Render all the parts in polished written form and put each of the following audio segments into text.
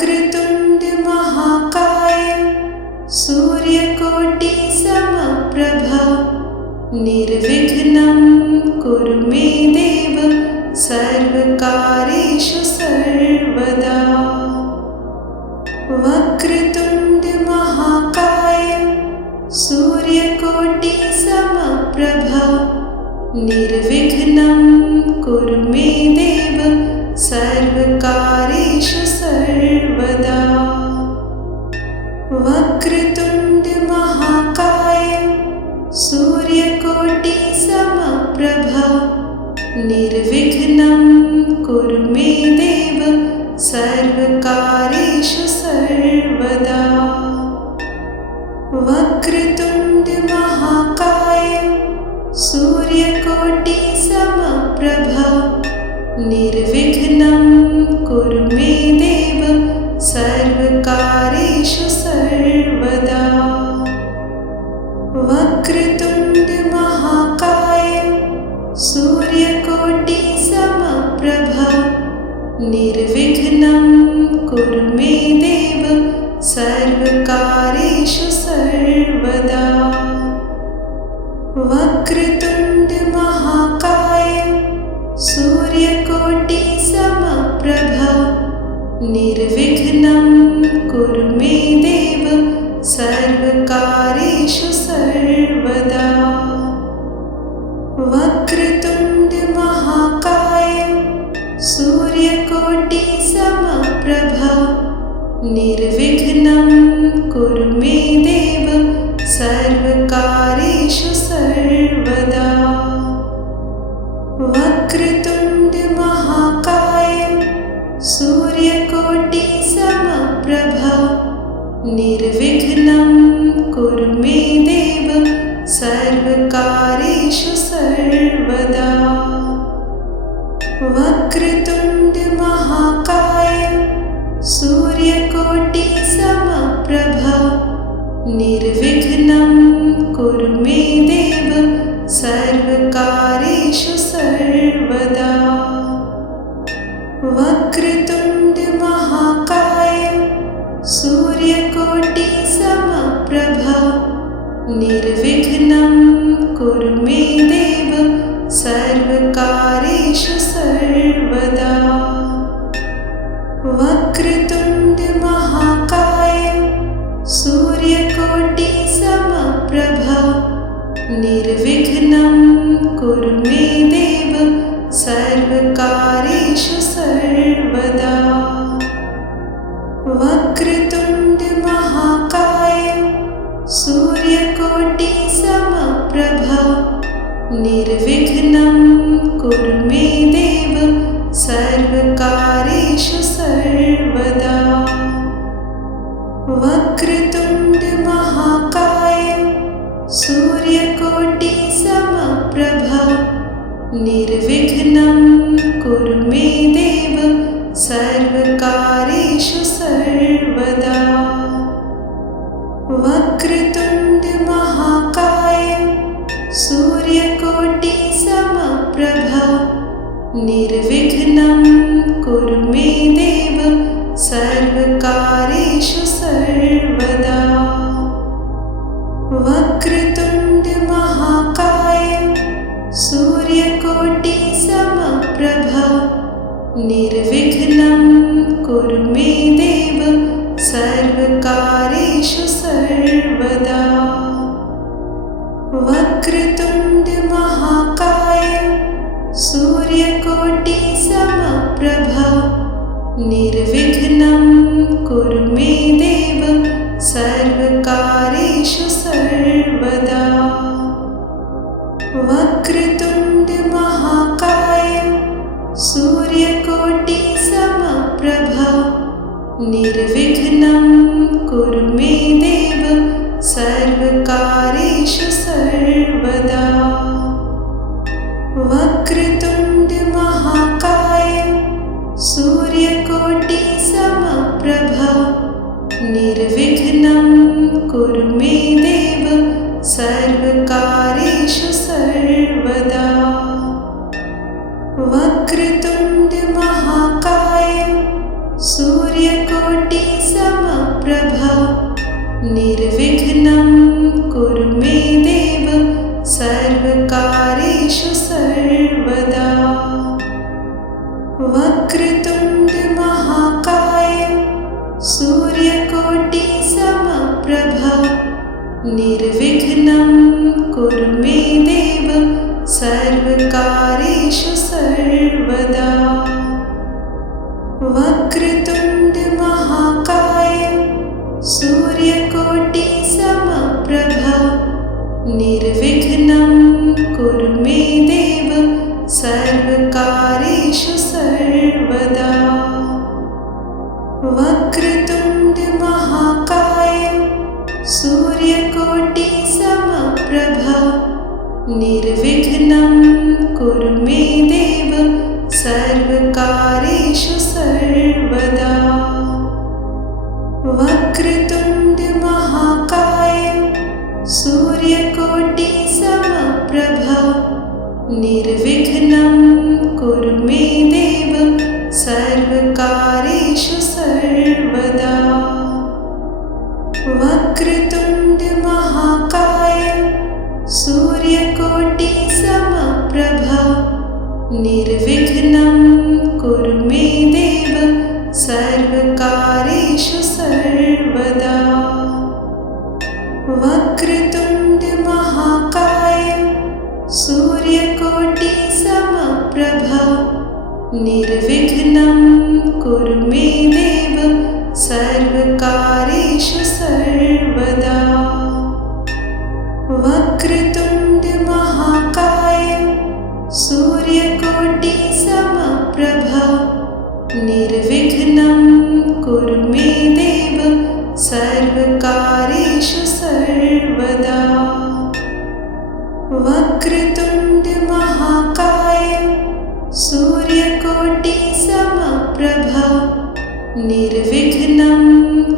वक्रतुंड महाकाय सूर्यकोटि समप्रभा निर्विघ्नं कुरु मे देव सर्वकार्येषु सर्वदा। वक्रतुंड महाकाय सूर्यकोटि समप्रभा निर्विघ्नं कुरु मे देव सर्वकार्येषु सर्वदा। वक्रतुंड महाकाय सूर्यकोटि समप्रभा निर्विघ्नं कुरु मे देव सर्वकार्येषु सर्वदा। वक्रतुंड महाकाय सूर्यकोटि समप्रभा निर्विघ्नं कुरु मे देव सर्वकार्येषु सर्वदा। वक्रतुंड महाकाय सूर्यकोटि समप्रभा निर्विघ्नं कुरु मे देव सर्वकार्येषु सर्वदा। वक्रतुंड महाकाय सूर्यकोटि समप्रभा निर्विघ्नं कुरु मे देव सर्वकार्येषु सर्वदा। वक्रतुंड महाकाय सूर्यकोटि समप्रभा निर्विघ्नं कुरु मे देव सर्वकार्येषु सर्वदा। वक्रतुंड महाकाय सूर्यकोटि समप्रभा निर्विघ्नं कुरु मे देव सर्वकार्येषु सर्वदा। वक्रतुंड महाकाय सूर्यकोटि समप्रभा निर्विघ्नं कुरु मे देव सर्वकार्येषु सर्वदा। वक्रतुंड महाकाय सूर्यकोटि समप्रभा निर्विघ्नं कुरु मे देव सर्वकार्येषु सर्वदा। वक्रतुंड महाकाय सूर्यकोटि समप्रभा निर्विघ्नं कुरु मे देव सर्वकार्येषु सर्वदा। वक्रतुंड महाकाय सूर्यकोटि समप्रभा निर्विघ्नं कुरु मे देव सर्वकार्येषु सर्वदा। वक्रतुंड महाकाय सूर्यकोटि समप्रभा निर्विघ्नं कुरु मे देव सर्वकार्येषु सर्वदा। वक्रतुंड महाकाय सूर्यकोटि समप्रभा निर्विघ्नं कुरु मे देव सर्वकार्येषु सर्वदा। वक्रतुंड महाकाय सूर्यकोटि समप्रभा निर्विघ्नं कुरु मे देव सर्वकार्येषु सर्वदा। वक्रतुंड महाकाय सूर्यकोटि समप्रभा निर्विघ्नं कुरु मे देव सर्वकार्येषु सर्वदा। वक्रतुंड महाकाय सूर्यकोटि समप्रभा निर्विघ्नं कुरु मे देव सर्वकार्येषु सर्वदा। वक्रतुंड महाकाय सूर्यकोटि समप्रभा निर्विघ्नं कुरु मे देव सर्वकार्येषु सर्वदा। वक्रतुंड महाकाय सूर्यकोटि निर्विघ्नं कुरु मे देव सर्वकार्येषु सर्वदा। वक्रतुण्ड महाकाय सूर्यकोटिसमप्रभा निर्विघ्नं कुरु मे देव सर्वकार्येषु सर्वदा। वक्रतुण्ड महाकाय सूर्यकोटिसमप्रभा निर्विघ्नं कुरु मे देव सर्वकार्येषु सर्वदा। वक्रतुण्ड महाकाय सूर्यकोटिसमप्रभा निर्विघ्नं कुरु मे देव सर्वकार्येषु सर्वदा। वक्रतुण्ड महाकाय सूर्यकोटिसमप्रभा निर्विघ्नं कुरु मे देव सर्वकार्येषु सर्वदा। वक्रतुण्ड महाकाय सूर्यकोटिसमप्रभा निर्विघ्नं कुरु मे देव सर्वकार्येषु सर्वदा। वक्रतुण्ड महाकाय सूर्यकोटिसमप्रभा निर्विघ्नं कुरु मे देव सर्वकार्येषु सर्वदा। वक्रतुण्ड महाकाय सूर्यकोटिसमप्रभा निर्विघ्नं कुरु मे देव सर्वकार्येषु सर्वदा। वक्रतुण्ड महाकाय सूर्यकोटिसमप्रभा निर्विघ्नं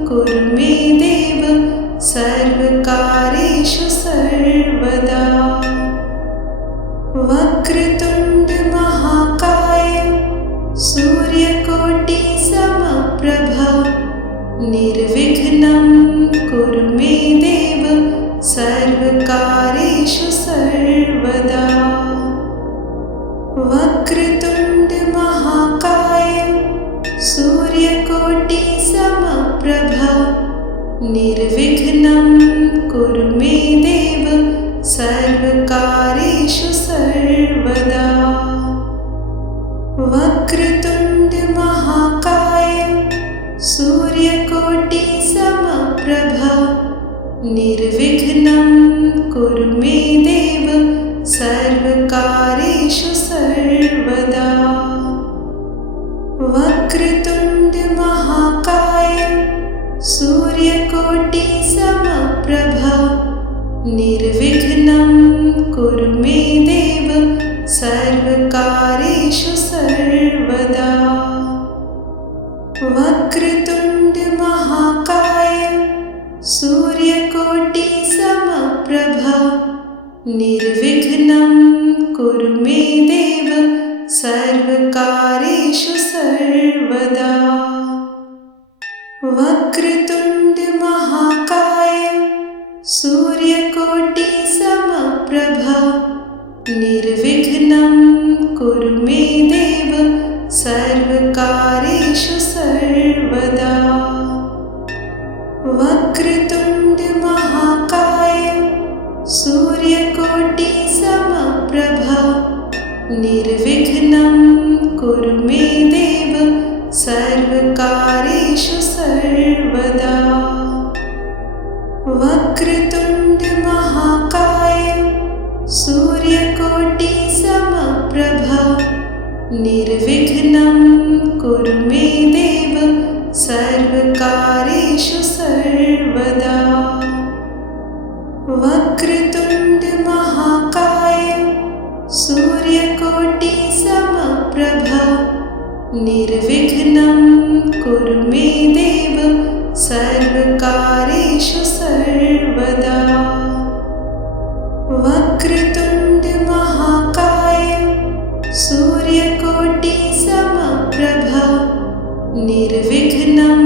कुरु मे देव सर्वकार्येषु सर्वदा। वक्रतुण्ड महाकाय सूर्यकोटिसमप्रभा निर्विघ्नं कुरु मे देव सर्वकार्येषु सर्वदा। वक्रतुण्ड महाकाय सूर्यकोटिसमप्रभा निर्विघ्नं कुरु मे देव सर्वकार्येषु सर्वदा। वक्रतुण्ड महाकाय सूर्यकोटिसमप्रभा निर्विघ्नं कुरु मे देव सर्वकार्येषु सर्वदा। वक्रतुण्ड महाकाय सूर्यकोटिसमप्रभा निर्विघ्नं कुरु मे देव सर्वकार्येषु सर्वदा। वक्रतुण्ड महाकाय सूर्यकोटिसमप्रभा निर्विघ्नं कुरु मे देव सर्वकार्येषु सर्वदा। वक्रतुण्ड महाकाय सूर्यकोटिसमप्रभा निर्विघ्नं कुरु मे देव सर्वकार्येषु सर्वदा। वक्रतुण्ड महाकाय सूर्यकोटिसमप्रभा निर्विघ्नं कुरु मे देव सर्वकार्येषु सर्वदा। वक्रतुण्ड महाकाय सूर्यकोटिसमप्रभा निर्विघ्नं कुरु मे देव सर्वकार्येषु सर्वदा। वक्रतुण्ड महाकाय सूर्यकोटिसमप्रभा निर्विघ्नं कुरु मे देव सर्वकार्येषु सर्वदा। वक्रतुण्ड महाकाय सूर्यकोटिसमप्रभा निर्विघ्नं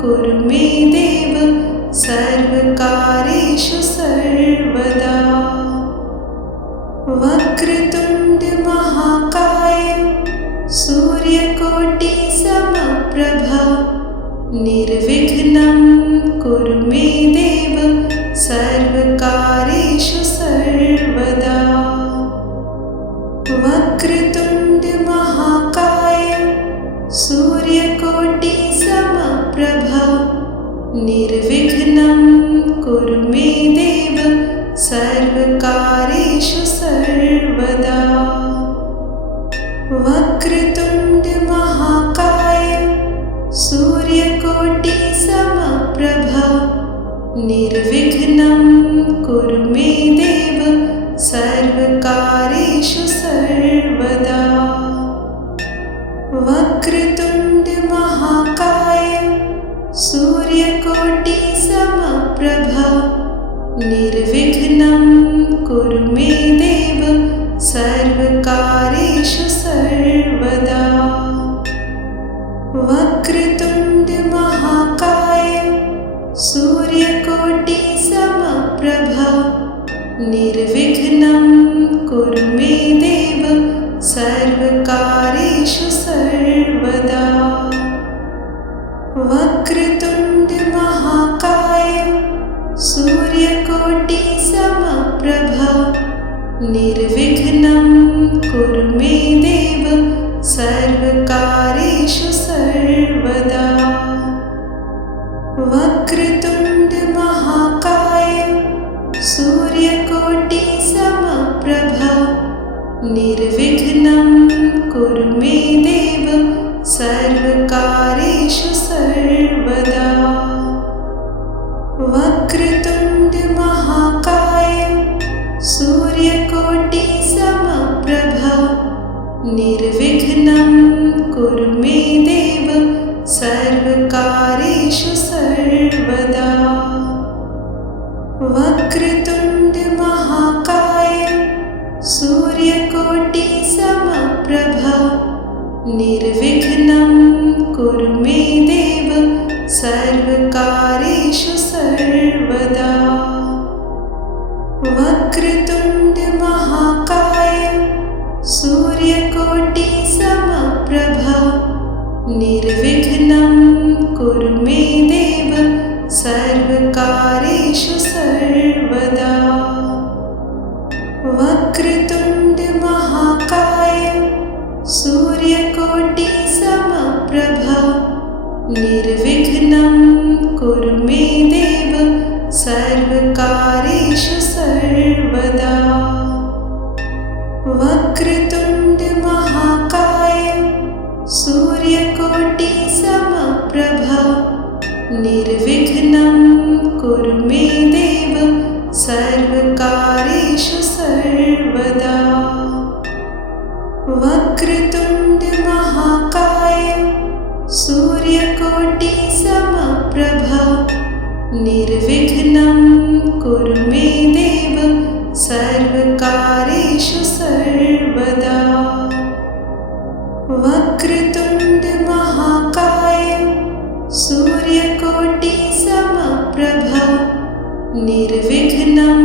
कुरु मे देव सर्व निर्विघ्नं कुरु मे देव सर्वकार्येषु सर्वदा। वक्रतुण्ड महाकाय सूर्यकोटिसमप्रभा निर्विघ्नं कुरु मे देव सर्वकार्येषु सर्वदा। वक्रतुण्ड महाकाय सूर्यकोटिसमप्रभा निर्विघ्नं कुरु मे देव सर्वकार्येषु सर्वदा। वक्रतुण्ड महाकाय सूर्यकोटिसमप्रभा निर्विघ्नं कुरु मे देव सर्वकार्येषु सर्वदा। वक्रतुण्ड महाकाय सूर्यकोटिसमप्रभा निर्विघ्नं कुरु मे देव सर्वकार्येषु सर्वदा। वक्रतुण्ड महाकाय सूर्यकोटिसमप्रभा निर्विघ्नं कुरु मे देव सर्वकार्येषु सर्वदा। वक्रतुण्ड महाकाय सूर्यकोटिसमप्रभा निर्विघ्नं कुरु मे देव सर्वकार्येषु सर्वदा। वक्रतुण्ड महाकाय सूर्यकोटिसमप्रभा निर्विघ्नं कुरु मे देव सर्वकार्येषु सर्वदा। वक्रतुण्ड महाकाय सूर्यकोटिसमप्रभा निर्विघ्नं कुरु मे देव सर्वकार्येषु सर्वदा। वक्रतुण्ड महाकाय सूर्यकोटिसमप्रभा निर्विघ्नं कुरु मे देव सर्वकार्येषु सर्वदा। वक्रतुण्ड महाकाय सूर्यकोटिसमप्रभा निर्विघ्नं कुरु मे देव सर्वकार्येषु सर्वदा। वक्रतुण्ड महाकाय सूर्यकोटिसमप्रभा निर्विघ्नं कुरु मे देव सर्वकार्येषु सर्वदा। वक्रतुण्ड महाकाय सूर्यकोटिसमप्रभा निर्विघ्नं कुरु मे देव सर्वकार्येषु सर्वदा। वक्रतुण्ड महाकाय सूर्यकोटिसमप्रभा निर्विघ्नं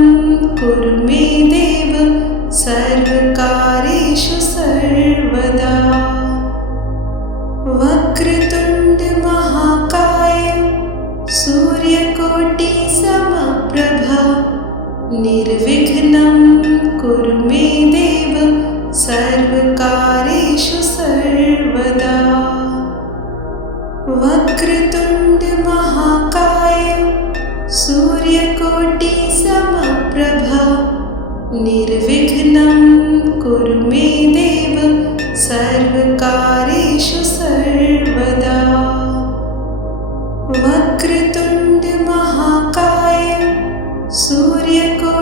कुरु मे देव सर्वकार्येषु सर्वदा। वक्रतुण्ड महाकाय सूर्यकोटिसमप्रभा निर्विघ्नं कुरु मे देव सर्वकार्येषु सर्वदा। वक्रतुण्ड महाकाय सूर्यकोटिसमप्रभा निर्विघ्नं कुरु मे देव सर्वकार्येषु सर्वदा। वक्रतुण्ड महाकाय सूर्यकोटिसमप्रभा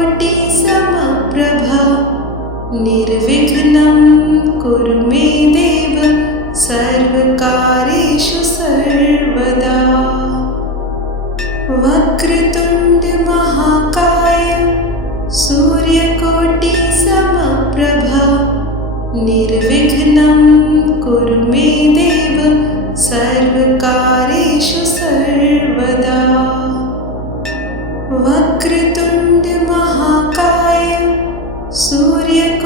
निर्विघ्नं कुरु मे देव सर्वकार्येषु सर्वदा। वक्रतुण्ड महाकाय सूर्यकोटिसमप्रभा निर्विघ्नं कुरु मे देव सर्वकार्येषु सर्वदा। वक्रतुण्ड महाकाय सूर्यकोटिसमप्रभा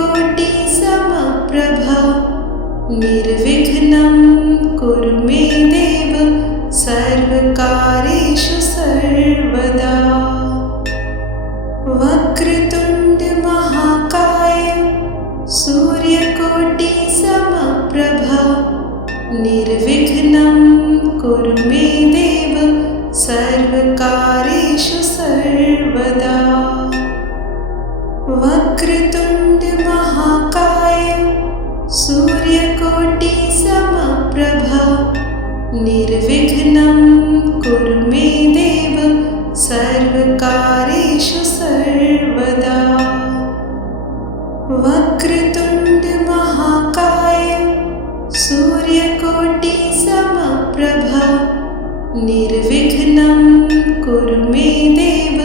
निर्विघ्नं कुरु मे देव सर्व निर्विघ्नं कुरु मे देव सर्वकार्येषु सर्वदा। वक्रतुण्ड महाकाय सूर्यकोटिसमप्रभा निर्विघ्नं कुरु मे देव सर्वकार्येषु सर्वदा। वक्रतुण्ड महाकाय सूर्यकोटिसमप्रभा निर्विघ्नं कुरु मे देव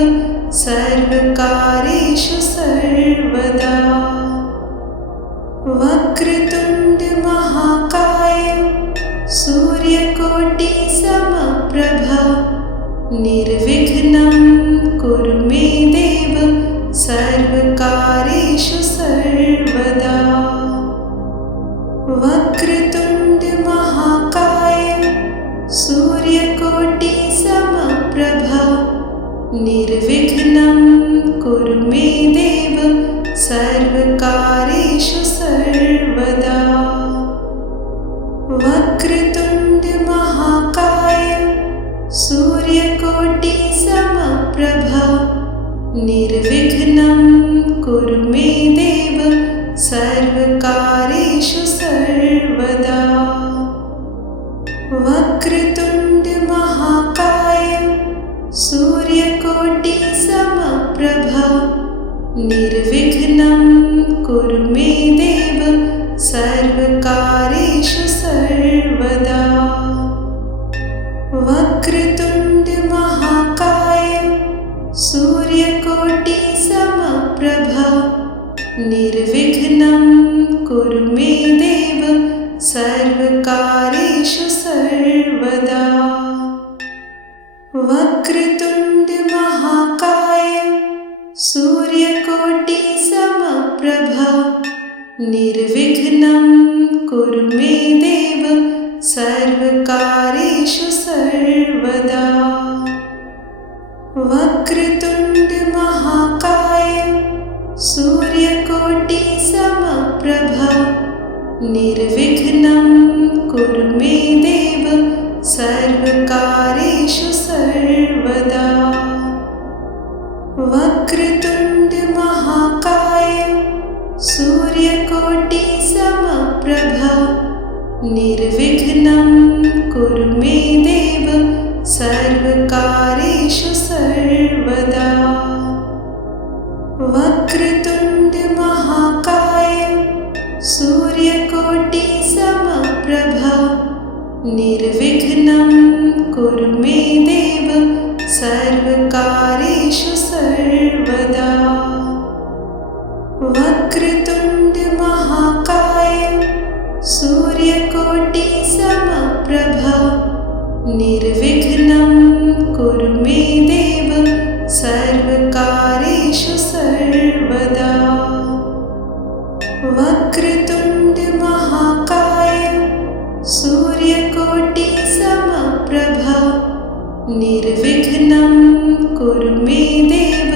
सर्वकार्येषु सर्वदा। वक्रतुण्ड महाकाय सूर्यकोटिसमप्रभा निर्विघ्नं कुरु मे देव सर्वकार्येषु सर्वदा। वक्रतुण्ड महाकाय सूर्यकोटिसमप्रभा निर्विघ्नं कुरु मे देव सर्वकार्येषु सर्वदा। वक्रतुण्ड महाकाय सूर्यकोटिसमप्रभा निर्विघ्नं कुरु मे देव सर्वकार्येषु सर्वदा। वक्रतुण्ड महाकाय सूर्यकोटिसमप्रभा निर्विघ्नं कुरु मे देव सर्वकार्येषु सर्वदा। वक्रतुण्ड महाकाय सूर्यकोटिसमप्रभा निर्विघ्नं कुरु मे देव सर्वकार्येषु सर्वदा। वक्रतुण्ड महाकाय सूर्यकोटिसमप्रभा निर्विघ्नं कुरु मे देव सर्वकार्येषु सर्वदा। वक्रतुण्ड महाकाय सूर्यकोटिसमप्रभा निर्विघ्नं कुरु मे देव सर्वकार्येषु सर्वदा। वक्रतुण्ड महाकाय सूर्यकोटिसमप्रभा निर्विघ्नं कुरु मे देव सर्वकार्येषु सर्वदा। वक्रतुण्ड महाकाय सूर्यकोटिसमप्रभा निर्विघ्नं कुरु मे देव सर्वकार्येषु सर्वदा। वक्रतुण्ड महाकाय सूर्यकोटिसमप्रभा निर्विघ्नं कुरु मे देव सर्वकार्येषु सर्वदा। वक्रतुण्ड महाकाय सूर्यकोटिसमप्रभा निर्विघ्नं कुरु मे देव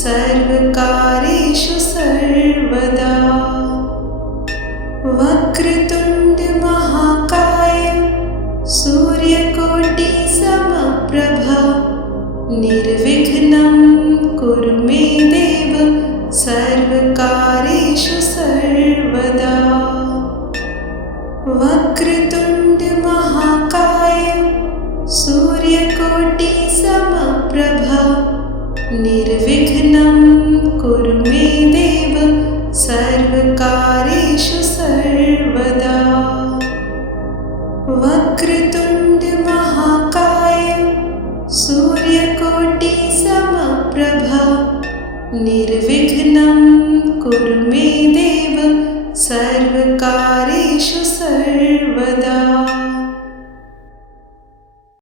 सर्वकार्येषु सर्वदा। वक्रतुण्ड महाकाय सूर्यकोटिसमप्रभा निर्विघ्नं कुरु मे देव सर्वकार्येषु सर्वदा। वक्रतुण्ड महाकाय सूर्यकोटिसमप्रभा निर्विघ्नं कुरु मे देव सर्वकार्येषु सर्वदा। वक्रतुण्ड